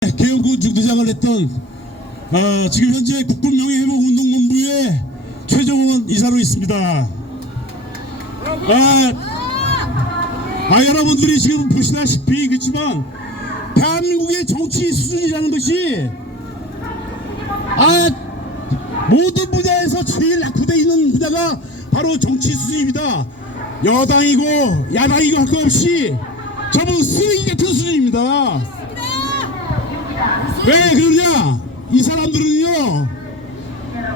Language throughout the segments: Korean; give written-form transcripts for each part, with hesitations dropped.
개혁군 중대장을 했던 지금 현재 국군명예회복운동본부의 최정원 이사로 있습니다. 여러분들이 지금 보시다시피 그렇지만 대한민국의 정치 수준이라는 것이 모든 분야에서 제일 낙후되어 있는 분야가 바로 정치 수준입니다. 여당이고 야당이고 할 것 없이 전부 쓰레기 같은 수준입니다. 왜 그러냐? 이 사람들은요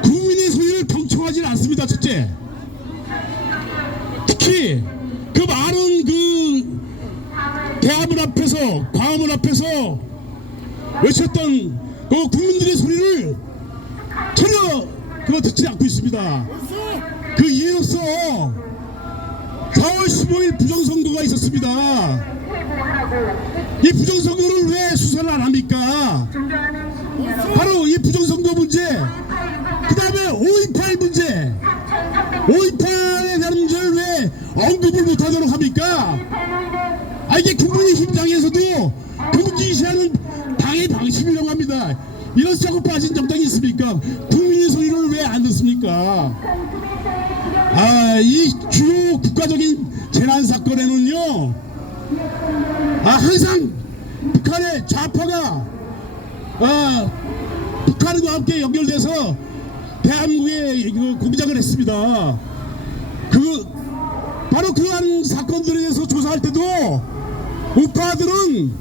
국민의 소리를 경청하지 않습니다. 첫째, 특히 그 많은 그 대화문 앞에서 광화문 앞에서 외쳤던 그 국민들의 소리를 전혀 그거 듣지 않고 있습니다. 그 이유로서 4월 15일 부정선거가 있었습니다. 이 부정선거를 왜 수사를 안 합니까? 바로 이 부정선거 문제, 그 다음에 5.18 문제, 5.18에 대한 문제를 왜 언급을 못하도록 합니까? 이게 국민의힘 당에서도 금기시하는 당의 방식이라고 합니다. 이런 썩어 빠진 정당이 있습니까? 국민의 소리를 왜 안 듣습니까? 이 주요 국가적인 재난 사건에는요 항상 북한의 좌파가 북한과 함께 연결돼서 대한민국에 공작을 했습니다. 바로 그러한 사건들에 대해서 조사할 때도 우파들은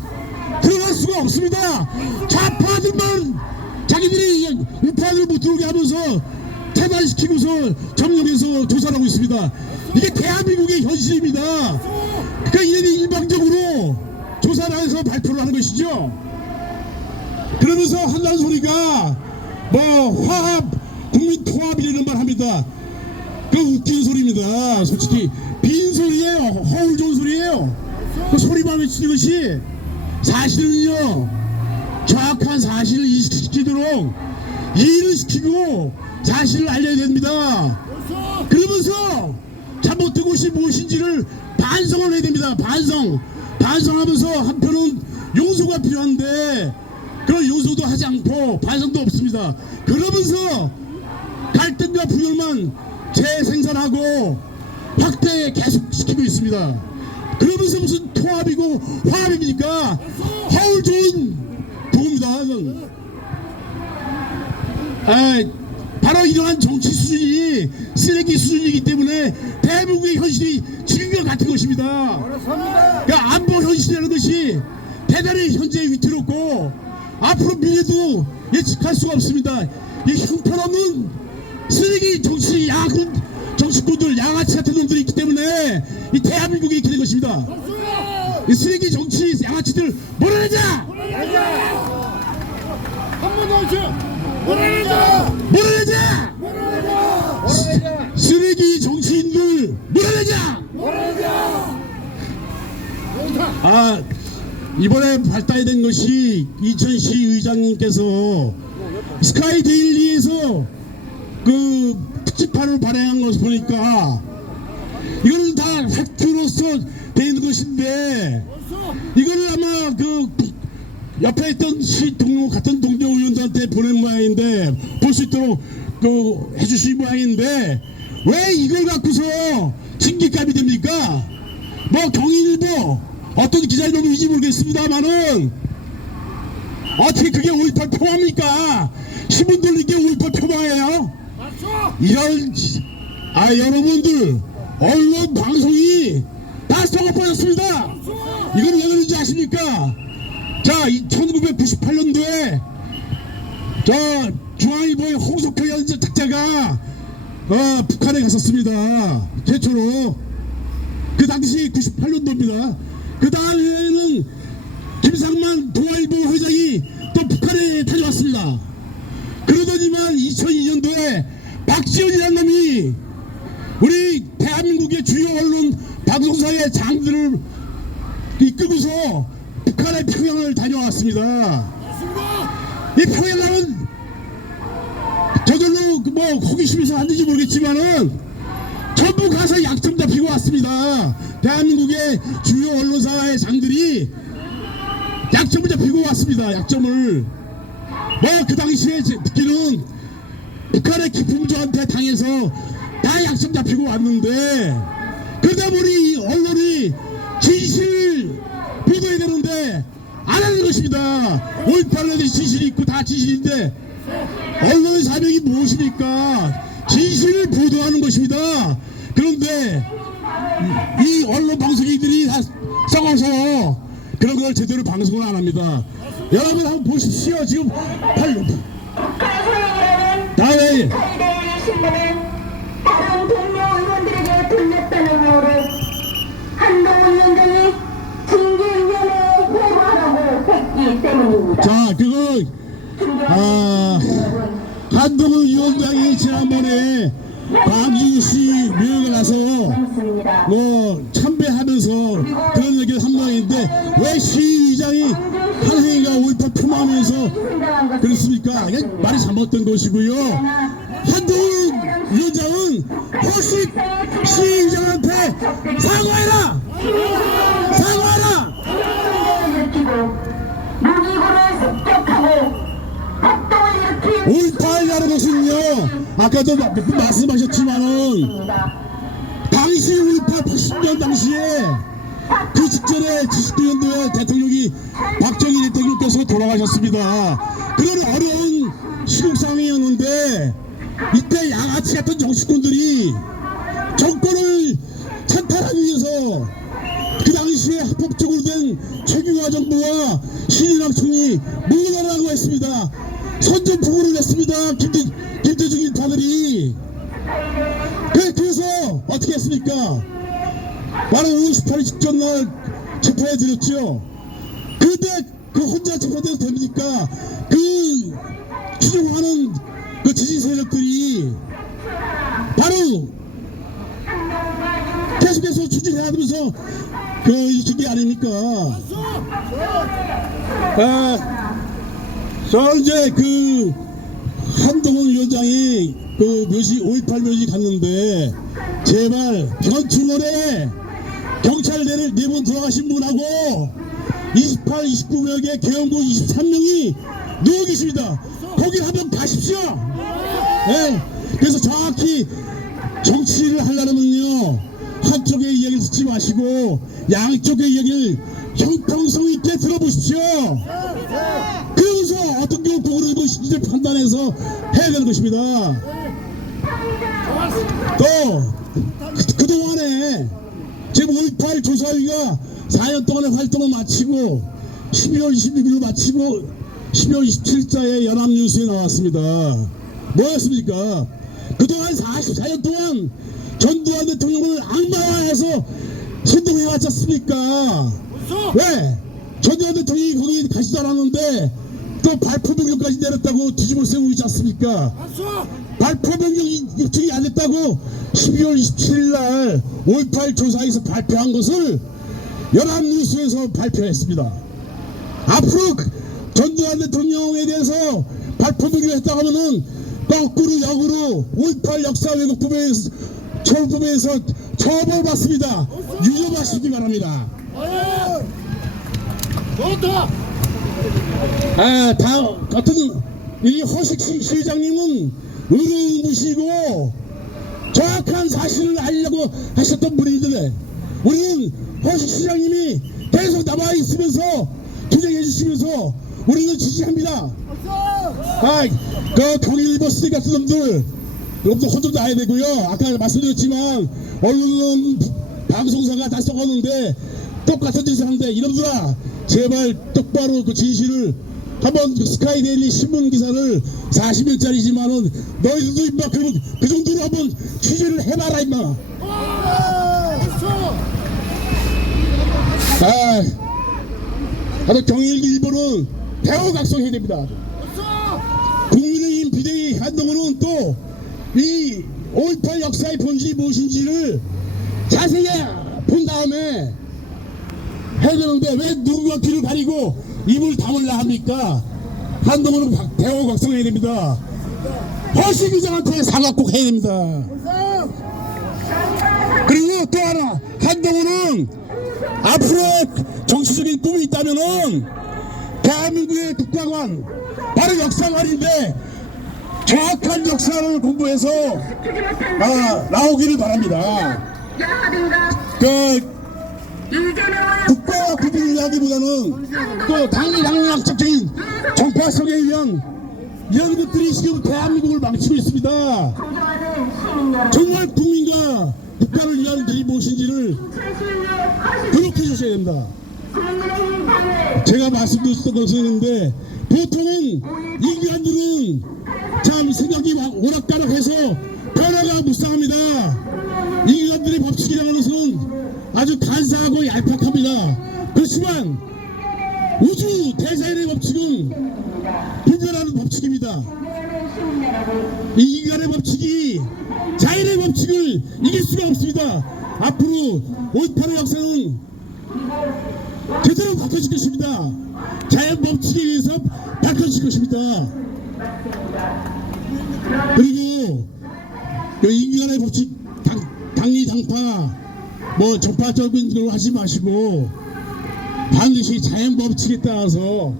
들어갈 수가 없습니다. 좌파들만 자기들이 우파들을 못 들어오게 하면서 태반시키고서 점령해서 조사를 하고 있습니다. 이게 대한민국의 현실입니다. 그러니까 이들이 일방적으로 조사를 해서 발표를 하는 것이죠. 그러면서 한다는 소리가 화합, 국민 통합이라는 말 합니다. 그 웃기는 소리입니다. 솔직히 빈소리예요. 허울 좋은 소리예요. 그 소리만 외치는 것이 사실은요 정확한 사실을 인식시키도록 이해를 시키고 사실을 알려야 됩니다. 그러면서 잘못된 것이 무엇인지를 반성을 해야 됩니다. 반성하면서 한편은 용서가 필요한데 그런 용서도 하지 않고 반성도 없습니다. 그러면서 갈등과 분열만 재생산하고 확대 계속시키고 있습니다. 그러면서 무슨 통합이고 화합입니까? 허울 좋은 도구입니다. 바로 이러한 정치 수준이 쓰레기 수준이기 때문에 대한민국의 현실이 지금과 같은 것입니다. 그러니까 안보 현실이라는 것이 대단히 현재 위태롭고 앞으로 미래도 예측할 수가 없습니다. 이 형편없는 쓰레기 정치 야군 정치꾼들 양아치 같은 놈들이 있기 때문에 이 대한민국이 이렇게 된 것입니다. 이 쓰레기 정치 양아치들 몰아내자! 몰아내자! 쓰레기 정치인들 몰아내자! 이번에 발달된 것이 이천시 의장님께서 스카이데일리에서 그 특집판을 발행한 것을 보니까 이거는 다 팩트로서 돼 있는 것인데 이거는 아마 그 옆에 있던 시 동료 같은 동료 의원들한테 보낸 모양인데 볼 수 있도록 해주신 모양인데 왜 이걸 갖고서 징계감이 됩니까? 경인일보 어떤 기자 이름인지 모르겠습니다만은 어떻게 그게 5.18 표방입니까? 신문 돌린 게 5.18 표방이에요? 이런 여러분들 언론 방송이 다 썩어버렸습니다. 이건 왜 그런지 아십니까? 자, 1998년도에 중앙일보의 홍석표 연재 작자가 북한에 갔었습니다. 최초로. 그 당시 98년도입니다. 그 다음에는 김상만 동아일보 회장이 또 북한에 다녀왔습니다. 그러더니만 2002년도에 박지원이라는 놈이 우리 대한민국의 주요 언론 방송사의 장들을 이끌고서 북한의 평양을 다녀왔습니다. 이 평양은 저절로 호기심에서 왔는지 모르겠지만은 전부 가서 약점 잡히고 왔습니다. 대한민국의 주요 언론사의 장들이 약점을 잡히고 왔습니다. 약점을 뭐 그 당시에 듣기는 북한의 기품조한테 당해서 다 약점 잡히고 왔는데 그러다 보니 언론이 진실을 보도해야 되는데 안 하는 것입니다. 5.18에도 진실이 있고 다 진실인데 언론의 사명이 무엇입니까? 진실을 보도하는 것입니다. 그런데 이 언론 방송인들이 다 썩어서 그런 걸 제대로 방송을 안 합니다. 여러분 한번 보십시오. 지금 다음에 다른 동료 의원들에게 돌렸다는 이유로 한동훈 위원장이 징계위원회에 회부하라고 했기 때문입니다. 자 그거 한동훈 위원장이 지난번에 광주시 묘역에 가서 뭐 참배하면서 그런 얘기를 한 모양인데 왜 시의장이 한행이가 5.18 폄하하면서 그렇습니까? 이게 말이 잘못된 것이고요. 한동훈 위원장은 혹시 시의장한테 사과해라! 사과해라! 무기고를 습격하고 폭동을 일으킨 5.18이라는 것은요 아까도 말씀하셨지만은 당시 5.18 80년 당시에 그 직전에 79년도에 대통령이 박정희 대통령께서 돌아가셨습니다. 그런 어려운 시국 상황이었는데 이때 양아치 같은 정치꾼들이 정권을 찬탈하기 위해서 그 당시에 합법적으로 된 최규하 정부와 신인학 총리 물러나라고 했습니다. 선전포고를 냈습니다. 김대중 일파들이. 그래서 어떻게 했습니까? 바로 58일 직전 날 체포해 드렸죠. 그런데 그 혼자 체포돼도 됩니까? 그 추종하는 그 지지 세력들이 바로 계속해서 추진해야 하면서 그 일으킨 게 아닙니까? 저 이제 그 한동훈 위원장이 그 묘지 5.18 묘지 갔는데 제발 변충원에 경찰대를 4분 들어가신 분하고 28, 29명의 계엄군 23명이 누워 계십니다. 거길 한번 가십시오. 네. 그래서 정확히 정치를 하려면요 한쪽의 이야기를 듣지 마시고 양쪽의 이야기를 형평성 있게 들어보십시오. 그러면서 어떤 경우를 입으신지를 판단해서 해야 되는 것입니다. 또 그동안에 지금 5.18 조사위가 4년 동안의 활동을 마치고 12월 26일로 마치고 12월 27일자에 연합뉴스에 나왔습니다. 뭐였습니까? 그동안 44년 동안 전두환 대통령을 악마화해서 선동해왔지 않습니까? 왜? 전두환 대통령이 거기 가지도 않았는데 또 발포 변경까지 내렸다고 뒤집어 세우고 있지 않습니까? 발포 변경 요청이 안 됐다고 12월 27일 날 5.18 조사에서 발표한 것을 연합뉴스에서 발표했습니다. 앞으로 전두환 대통령에 대해서 발포 변경했다고 하면은 거꾸로 역으로 5.18 역사 왜곡법에서 처벌법에서 처벌받습니다. 유념하시기 바랍니다. 같은 이 허식 시장님은 의료무시고 정확한 사실을 알려고 하셨던 분인데 우리는 허식 시장님이 계속 남아 있으면서 투쟁해 주시면서 우리는 지지합니다. 그 경일버스 같은 놈들 혼좀 나야 되고요. 아까 말씀드렸지만 언론은 방송사가 다 썩었는데 똑같은 짓을 하는데 이놈들아 제발 똑바로 그 진실을 한번 스카이데일리 신문 기사를 40명짜리지만은 너희들도 임마 그 정도로 한번 취재를 해봐라 임마. 하여튼 경일일보는 대우각성해야 됩니다. 국민의힘 비대위 한동훈은 또 이 5.18 역사의 본질이 무엇인지를 자세히 본 다음에 해야 되는데 왜 누군가 귀를 가리고 입을 다물라 합니까? 한동훈은 대우각성해야 됩니다. 허식 의장한테 사과 꼭 해야 됩니다. 그리고 또 하나 한동훈은 앞으로 정치적인 꿈이 있다면은 대한민국의 국가관 바로 역사관인데 정확한 역사를 공부해서 나오기를 바랍니다. 국가와 구분 이야기보다는 또 당리당략적인 정파성에 의한 이런 것들이 지금 대한민국을 망치고 있습니다. 정말 국민과 국가를 위한 일이 무엇인지를 그렇게 해주셔야 됩니다. 제가 말씀드렸던 것은 있는데 보통은 인간들은 참 생각이 오락가락해서 변화가 무쌍합니다. 인간들의 법칙이라는 것은 아주 간사하고 얄팍합니다. 그렇지만 우주 대자연의 법칙은 불변하는 법칙입니다. 이 인간의 법칙이 자연의 법칙을 이길 수가 없습니다. 앞으로 5.18의 역사는 제대로 바뀌어질 것입니다. 자연 법칙에 의해서 바뀌어질 것입니다. 그리고 인간의 법칙 당리당파 뭐 정파적인 걸 하지 마시고 반드시 자연 법칙에 따라서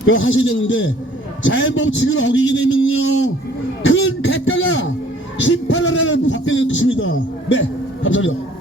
그걸 하셔야 되는데 자연 법칙을 어기게 되면요 그 대가가 심판을 받게 될 것입니다. 네, 감사합니다.